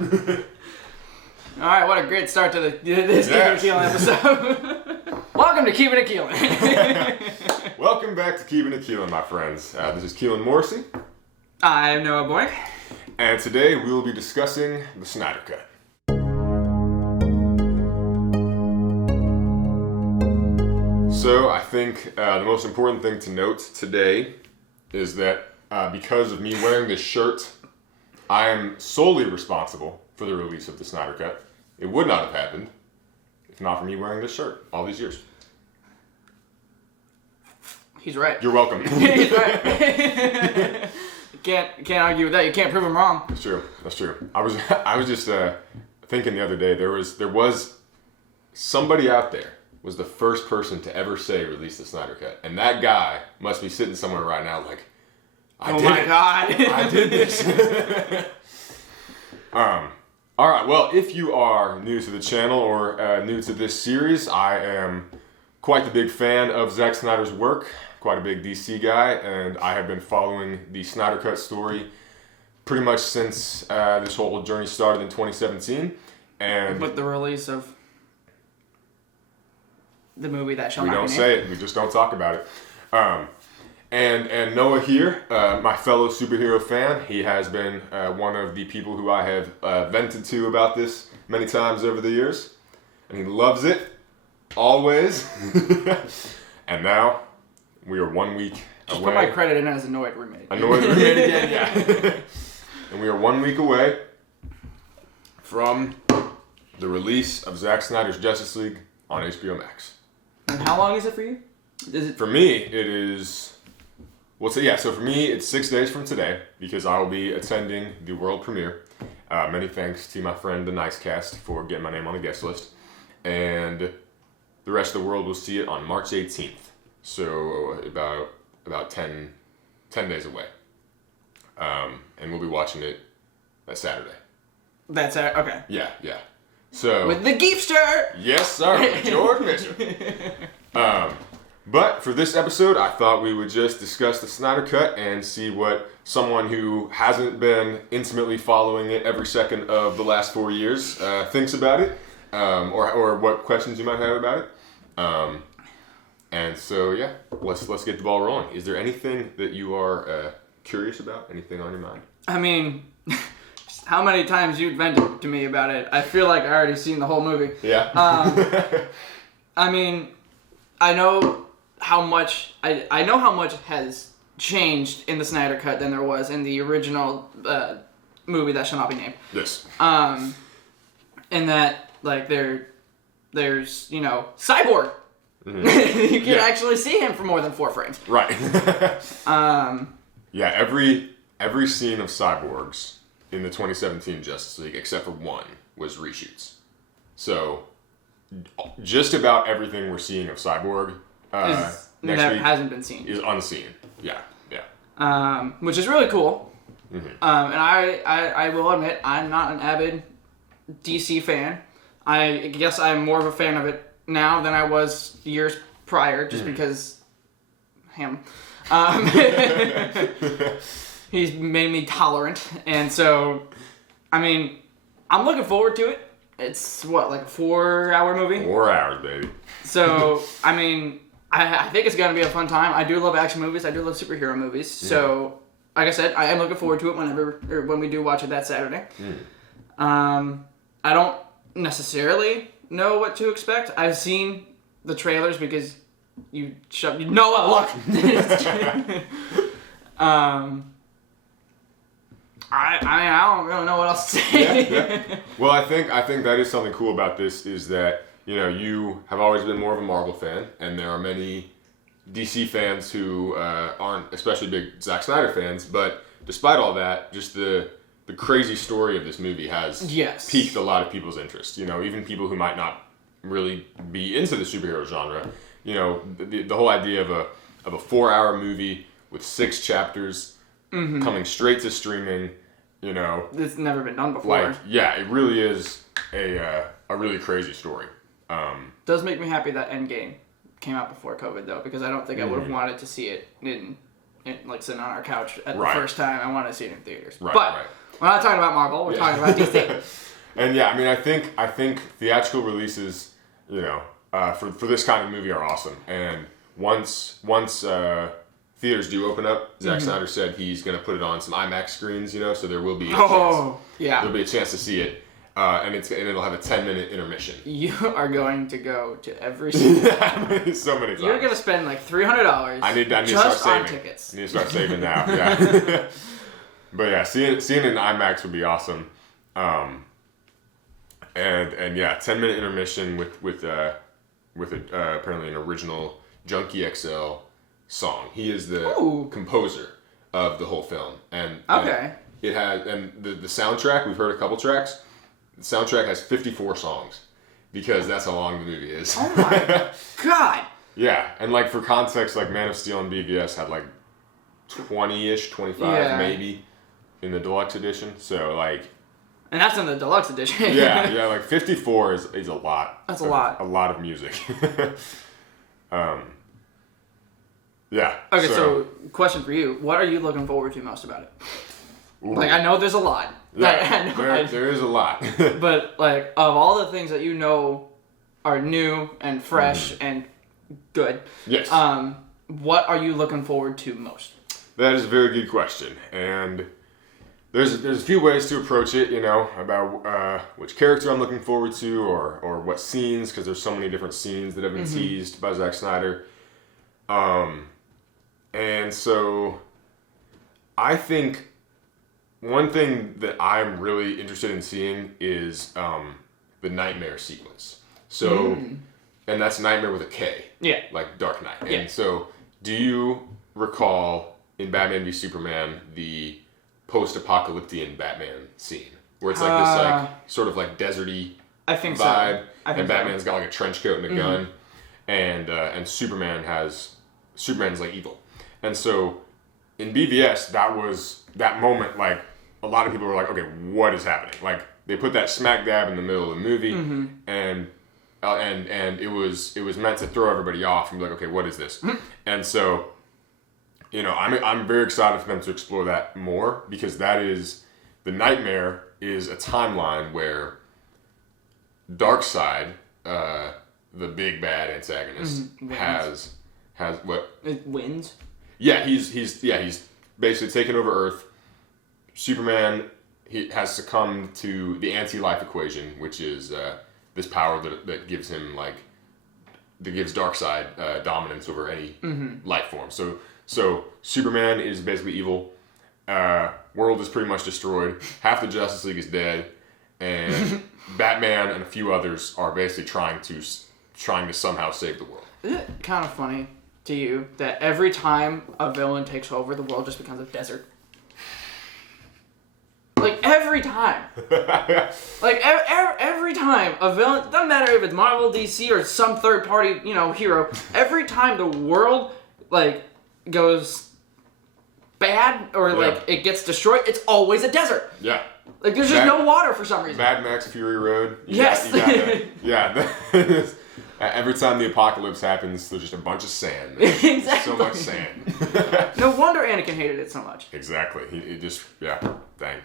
Wow. All right, what a great start to this Keeping It Keilan episode. Welcome to Keeping It Keilan. Welcome back to Keeping It Keilan, my friends. This is Keilan Morrissey. I'm Noah Boy. And today we will be discussing the Snyder Cut. So I think the most important thing to note today is that because of me wearing this shirt, I am solely responsible for the release of the Snyder Cut. It would not have happened if not for me wearing this shirt all these years. He's right. You're welcome. He's right. Can't argue with that. You can't prove him wrong. That's true. That's true. I was just thinking the other day, there was somebody out there was the first person to ever say release the Snyder Cut, and that guy must be sitting somewhere right now like, oh my God, I did this. All right. Well, if you are new to the channel or new to this series, I am quite the big fan of Zack Snyder's work. Quite a big DC guy, and I have been following the Snyder Cut story pretty much since this whole journey started in 2017. And with the release of the movie that shall we not don't be say it, we just don't talk about it. And Noah here, my fellow superhero fan, he has been one of the people who I have vented to about this many times over the years, and he loves it always. And now we are 1 week Just away. put my credit in as Annoyed Roommate. Annoyed Roommate again, yeah. And we are 1 week away from the release of Zack Snyder's Justice League on HBO Max. And how long is it for you? Is it For me, it is... So for me, it's 6 days from today because I will be attending the world premiere. Many thanks to my friend, the Nicecast, for getting my name on the guest list. And the rest of the world will see it on March 18th. So about 10 days away. And we'll be watching it that Saturday. That's it. Okay. Yeah. So With the Geepster! yes, sir, with George Mitchell. But for this episode, I thought we would just discuss the Snyder Cut and see what someone who hasn't been intimately following it every second of the last 4 years thinks about it, or what questions you might have about it. And so, yeah, let's get the ball rolling. Is there anything that you are curious about? Anything on your mind? I mean, how many times you've vented to me about it? I feel like I already seen the whole movie. Yeah. I mean, I know how much has changed in the Snyder Cut than there was in the original movie that shall not be named. Yes. And that like there's Cyborg. Mm-hmm. You can actually see him for more than 4 frames. Right. Yeah, every scene of Cyborgs in the 2017 Justice League, except for one, was reshoots. So, just about everything we're seeing of Cyborg next week hasn't been seen. Is unseen. Yeah. Which is really cool. Mm-hmm. And I will admit, I'm not an avid DC fan. I guess I'm more of a fan of it now than I was years prior, just because him. He's made me tolerant, and so, I mean, I'm looking forward to it. It's, like a 4-hour movie? 4 hours, baby. So, I mean, I think it's going to be a fun time. I do love action movies. I do love superhero movies. So, like I said, I am looking forward to it when we do watch it that Saturday. I don't necessarily know what to expect. I've seen the trailers because you know what? Look. I don't really know what else to say. Yeah. Well, I think that is something cool about this is that, you have always been more of a Marvel fan, and there are many DC fans who aren't especially big Zack Snyder fans, but despite all that, just the crazy story of this movie has piqued a lot of people's interest. Even people who might not really be into the superhero genre. The whole idea of a 4-hour movie with 6 chapters coming straight to streaming. It's never been done before. It really is a really crazy story. Does make me happy that Endgame came out before COVID though, because I don't think I would have wanted to see it in like sitting on our couch at the Right. first time. I want to see it in theaters. Right, But right. we're not talking about Marvel. We're talking about DC. And yeah, I mean, I think theatrical releases, for this kind of movie are awesome. And once theaters do open up, Zack Snyder said he's going to put it on some IMAX screens, so there will be there'll be a chance to see it, and it'll have a 10-minute intermission. You are going to go to every single so many times. You're going to spend like $300 I need to just start saving. on tickets. I need to start saving now. Yeah. But yeah, seeing it in IMAX would be awesome. And yeah, 10-minute intermission with apparently an original Junkie XL song. He is the composer of the whole film, and it has the soundtrack. We've heard a couple tracks. The soundtrack has 54 songs because that's how long the movie is. Oh my god! Yeah, and like for context, like Man of Steel and BVS had like 20-ish, 25 maybe in the deluxe edition. So like. And that's in the deluxe edition. yeah, like 54 is a lot. That's a lot. A lot of music. Yeah. Okay, so question for you. What are you looking forward to most about it? Ooh. Like, I know there's a lot. Yeah, there is a lot. But, like, of all the things that you know are new and fresh and good, yes. What are you looking forward to most? That is a very good question. And there's a few ways to approach it, about which character I'm looking forward to or what scenes, because there's so many different scenes that have been teased by Zack Snyder. And so I think one thing that I'm really interested in seeing is the Nightmare sequence. So, and that's Nightmare with a K. Yeah. Like Dark Knight. Yeah. And so, do you recall in Batman v Superman the post-apocalyptic Batman scene where it's like this like sort of like deserty vibe, so. and Batman's got like a trench coat and a gun, and Superman's like evil, and so in BVS that moment, like a lot of people were like, okay, what is happening? Like they put that smack dab in the middle of the movie, and it was meant to throw everybody off and be like, okay, what is this? And so. I'm very excited for them to explore that more because the Nightmare is a timeline where Darkseid, the big bad antagonist, has what? It wins. Yeah, he's basically taken over Earth. Superman has succumbed to the anti-life equation, which is this power that gives him that gives Darkseid dominance over any life form. So Superman is basically evil. World is pretty much destroyed. Half the Justice League is dead, and Batman and a few others are basically trying to somehow save the world. Isn't it kind of funny to you that every time a villain takes over, the world just becomes a desert? Like every time, every time a villain, doesn't matter if it's Marvel, DC, or some third party, hero. Every time the world goes bad or it gets destroyed, it's always a desert. Yeah. Like there's just no water for some reason. Mad Max Fury Road. Yes. Every time the apocalypse happens, there's just a bunch of sand. Exactly. So much sand. No wonder Anakin hated it so much. Exactly. He just dang.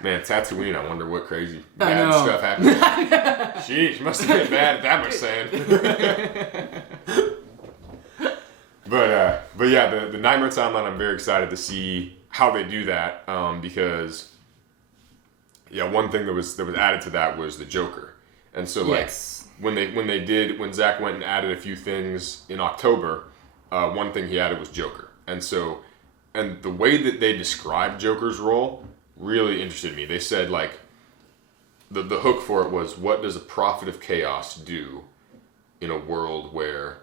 Man, Tatooine, I wonder what crazy bad stuff happened. Sheesh, must have been bad at that much sand. But yeah, the Nightmare timeline, I'm very excited to see how they do that, because one thing that was added to that was the Joker, and so when Zack went and added a few things in October, one thing he added was Joker, and the way that they described Joker's role really interested me. They said the hook for it was, what does a prophet of chaos do in a world where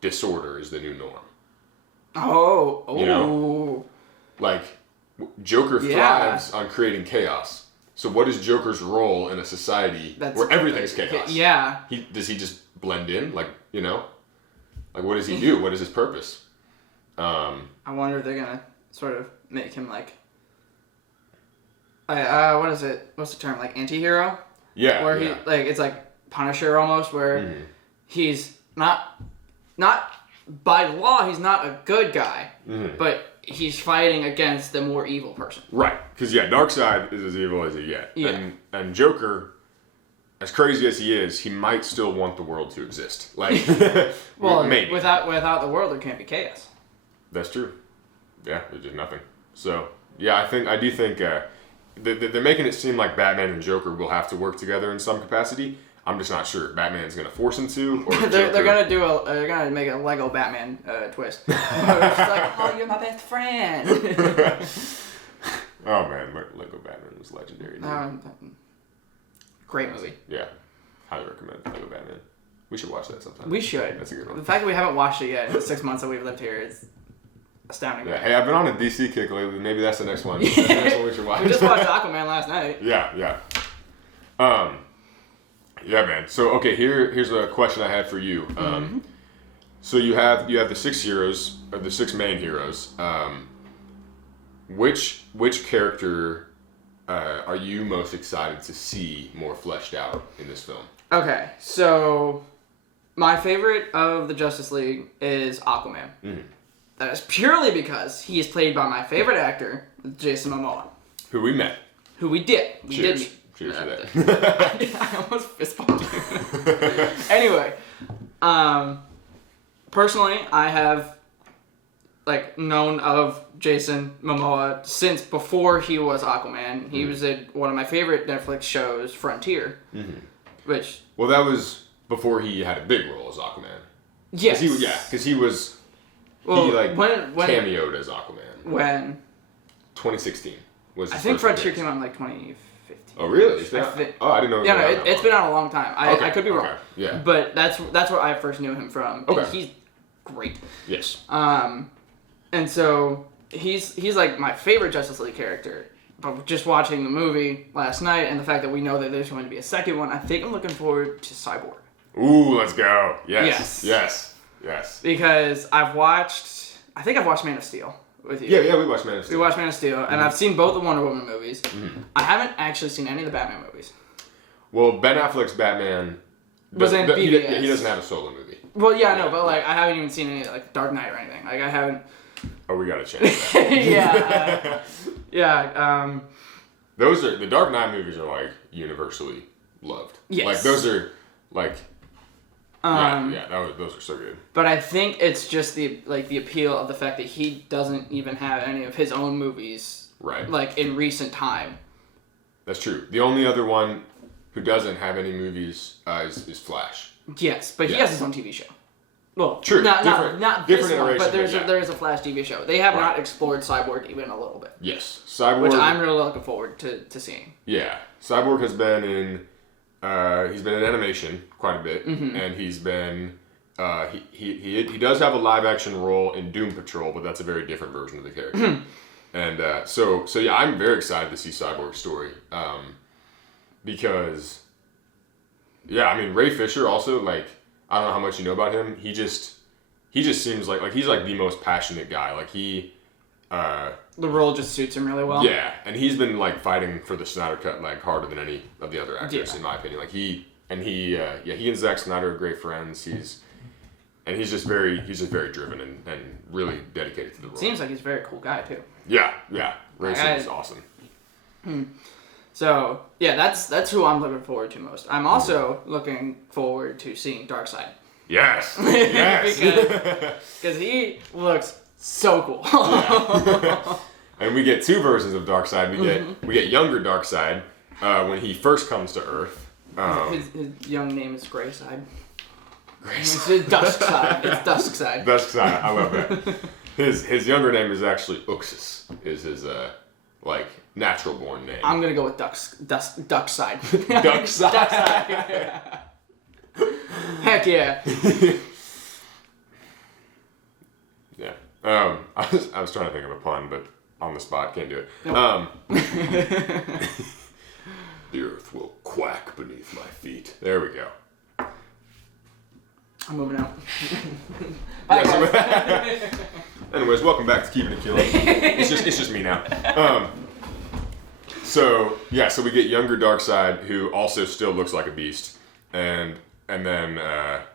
disorder is the new norm? Joker thrives on creating chaos. So what is Joker's role in a society where everything's chaos? Yeah. Does he just blend in? What does he do? What is his purpose? I wonder if they're gonna sort of make him what is it? What's the term? Anti-hero? Yeah. Where he it's like Punisher almost, where he's not by law, he's not a good guy, Mm-hmm. but he's fighting against the more evil person. Right. Because, Darkseid is as evil as he gets. Yeah. And Joker, as crazy as he is, he might still want the world to exist. Like, Well, maybe. without the world, there can't be chaos. That's true. Yeah, there's just nothing. So, yeah, I do think they're making it seem like Batman and Joker will have to work together in some capacity. I'm just not sure if Batman's going to force him to, or they're gonna make a Lego Batman twist. It's like, oh, you're my best friend. Oh man, Lego Batman was legendary. Great movie. Yeah, highly recommend Lego Batman. We should watch that sometime. We should. That's a good one. The fact that we haven't watched it yet in the 6 months that we've lived here is astounding. Yeah. Hey, I've been on a DC kick lately. Maybe that's the next one. That's the next one we should watch. We just watched Aquaman last night. Yeah. Yeah, man. So, okay, here's a question I had for you. So you have the 6 heroes, or the 6 main heroes. Which character are you most excited to see more fleshed out in this film? Okay, so my favorite of the Justice League is Aquaman. Mm-hmm. That is purely because he is played by my favorite actor, Jason Momoa. Who we met. Who we did. We Cheers. did. Cheers to that. I almost fist bumped you. Anyway, personally, I have known of Jason Momoa since before he was Aquaman. He was in one of my favorite Netflix shows, Frontier, which Well, that was before he had a big role as Aquaman. yes, Because he was well, he when cameoed as Aquaman. when 2016 was. I His think first Frontier appearance. came out in 2015. Oh really? It's been I out- think- I didn't know. Yeah, no, it was out it's that been long. out a long time. I could be wrong. Okay. Yeah. But that's where I first knew him from. And Okay. he's great. Yes. And so he's like my favorite Justice League character. But just watching the movie last night and the fact that we know that there's going to be a second one, I think I'm looking forward to Cyborg. Ooh, let's go. Yes. Yes. Because I think I've watched Man of Steel with you. Yeah, we watched Man of We Steel. watched Man of Steel, and I've seen both the Wonder Woman movies. I haven't actually seen any of the Batman movies. Well, Ben Affleck's Batman Was in he BVS. doesn't have a solo movie. Well, yeah, I know, but I haven't even seen any Dark Knight or anything. I haven't. Oh, we gotta change that. Yeah. Those are the Dark Knight movies are universally loved. Yes. Those are those are so good. But I think it's just the appeal of the fact that he doesn't even have any of his own movies. Right. In recent time. That's true. The only other one who doesn't have any movies is Flash. Yes, but he has his own TV show. Well, True. not this different one, but iteration, there is a Flash TV show. They have Right. not explored Cyborg even a little bit. Yes, Cyborg. Which I'm really looking forward to seeing. Yeah, Cyborg has been in. He's been in animation quite a bit, and he's been. He does have a live action role in Doom Patrol, but that's a very different version of the character. And so yeah, I'm very excited to see Cyborg's story, because. Yeah, I mean Ray Fisher also I don't know how much you know about him. He just seems like he's the most passionate guy. The role just suits him really well. Yeah, and he's been fighting for the Snyder Cut harder than any of the other actors in my opinion. He and Zack Snyder are great friends. He's just very driven and really dedicated to the role. Seems like he's a very cool guy too. Yeah. Ray seems awesome. So yeah, that's who I'm looking forward to most. I'm also looking forward to seeing Darkseid. Yes. Because he looks so cool. Yeah. And we get 2 versions of Darkseid. We get younger Darkseid when he first comes to Earth. His young name is Grayside. It's Duskside. It's Duskside. Duskside. I love that. His younger name is actually Uxas. Is his natural born name. I'm gonna go with Duckside. Duckside. Heck yeah. Yeah. I was trying to think of a pun, but on the spot can't do it. Nope. The earth will quack beneath my feet. There we go. I'm moving out. Bye, guys. Anyways, welcome back to Keeping It Killing. It's just me now. So we get younger Darkseid, who also still looks like a beast, and and then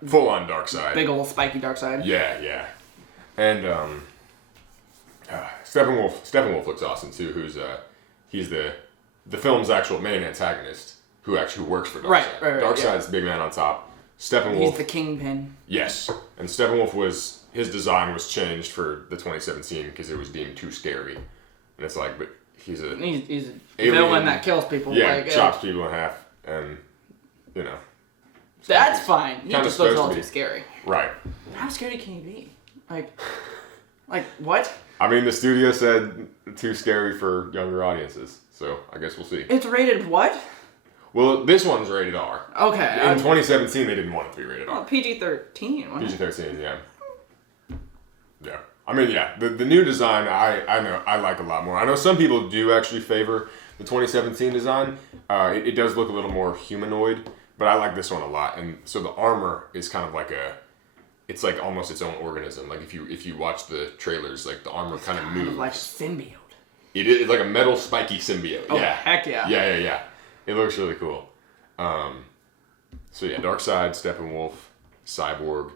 full on Darkseid. Big old spiky Darkseid. Yeah. And Steppenwolf looks awesome too. He's the film's actual main antagonist who works for Darkseid. Right, Darkseid's the big man on top. Steppenwolf. He's the kingpin. Yes, and Steppenwolf his design was changed for the 2017 because it was deemed too scary, and it's like, but he's a villain that kills people. Yeah, chops people in half, and that's fine. He just looks all too scary. Right. How scary can he be? Like what? I mean, the studio said too scary for younger audiences, so I guess we'll see. It's rated what? Well, this one's rated R. Okay. In 2017, they didn't want it to be rated R. PG-13. PG-13, yeah. Yeah. I mean, yeah, the new design, I know, I like a lot more. I know some people do actually favor the 2017 design. It does look a little more humanoid, but I like this one a lot. And so the armor is kind of like it's like almost its own organism. Like if you watch the trailers, like the armor kind of moves. Like a symbiote. It is like a metal spiky symbiote. Oh, yeah. Heck yeah. Yeah. It looks really cool. So yeah, Darkseid, Steppenwolf, Cyborg.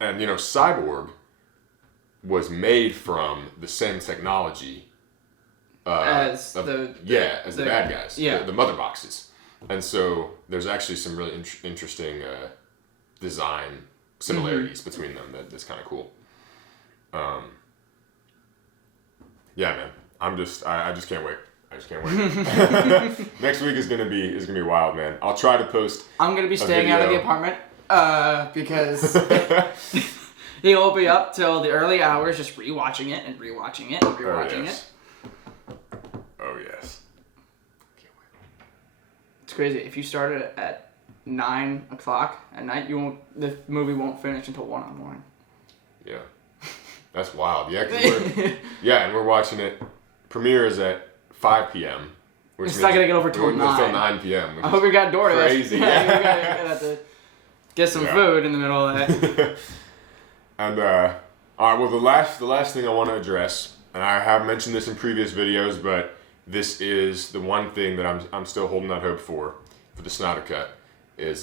And Cyborg was made from the same technology as the bad guys. Yeah. The mother boxes. And so there's actually some really interesting design similarities between them that's kind of cool. Yeah, man. I just can't wait. I just can't wait. Next week is gonna be wild, man. I'll try to post. I'm gonna be staying out of the apartment because he will be up till the early hours, just rewatching it and rewatching it and rewatching it. Oh yes. Can't wait. It's crazy. If you start it at 9 o'clock at night, the movie won't finish until 1 in the morning. Yeah, that's wild. Yeah, and we're watching it. Premiere is at 5 p.m. It's not gonna get over till 9. Till 9 p.m. I hope we got DoorDash. Crazy. You're gonna have to get some food in the middle of that. And all right. Well, the last thing I want to address, and I have mentioned this in previous videos, but this is the one thing that I'm still holding out hope for the Snyder Cut is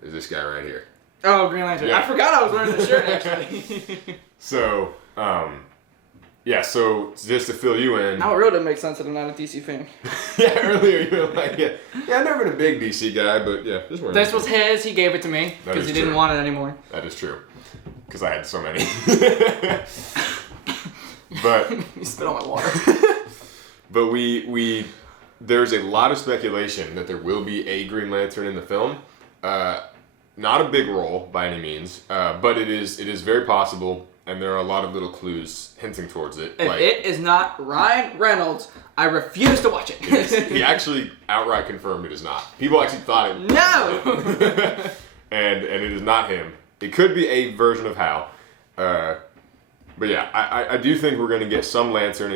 this guy right here. Oh, Green Lantern. Yeah. I forgot I was wearing the shirt actually. So. So just to fill you in. Now it really doesn't make sense that I'm not a DC fan. Yeah, earlier you were like, yeah, I've never been a big DC guy, but yeah, just wearing this was his. He gave it to me because he didn't want it anymore. That is true, because I had so many. But you spit on my water. But there's a lot of speculation that there will be a Green Lantern in the film. Not a big role by any means, but it is very possible. And there are a lot of little clues hinting towards it. If it is not Ryan Reynolds, I refuse to watch it. He actually outright confirmed it is not. People actually thought it. No! and it is not him. It could be a version of Hal. But yeah, I do think we're going to get some Lantern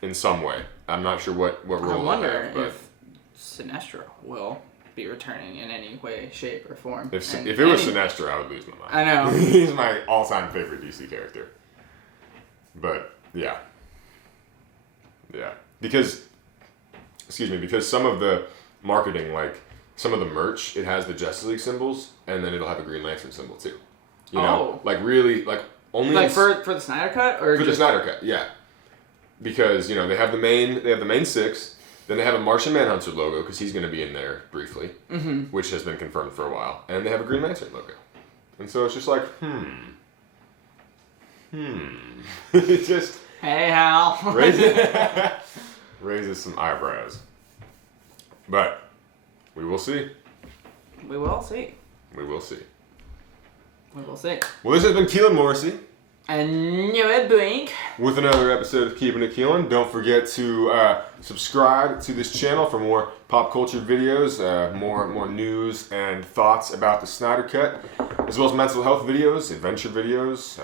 in some way. I'm not sure what role. I wonder if Sinestro will be returning in any way, shape, or form. If it was Sinestro, I would lose my mind. I know. He's my all-time favorite DC character. But, yeah. Because some of the marketing, like, some of the merch, it has the Justice League symbols, and then it'll have a Green Lantern symbol, too. You know? Like, really, like, only... Like, for the Snyder Cut? Or for the Snyder Cut, yeah. Because, they have the main six. Then they have a Martian Manhunter logo, because he's going to be in there briefly, which has been confirmed for a while. And they have a Green Lantern logo. And so it's just like, It just... Hey, Hal. raises some eyebrows. But we will see. We will see. We will see. We will see. Well, this has been Keilan Morrissey. And Noah Blink. With another episode of Keeping It Keilan. Don't forget to subscribe to this channel for more pop culture videos, more news and thoughts about the Snyder Cut, as well as mental health videos, adventure videos,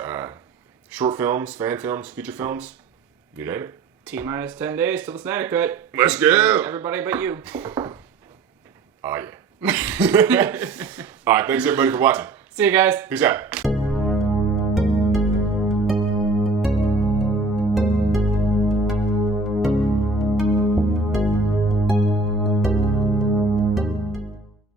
short films, fan films, feature films, you name it. T-minus 10 days till the Snyder Cut. Let's go! Everybody but you. Oh, yeah. All right, thanks everybody for watching. See you guys. Peace out.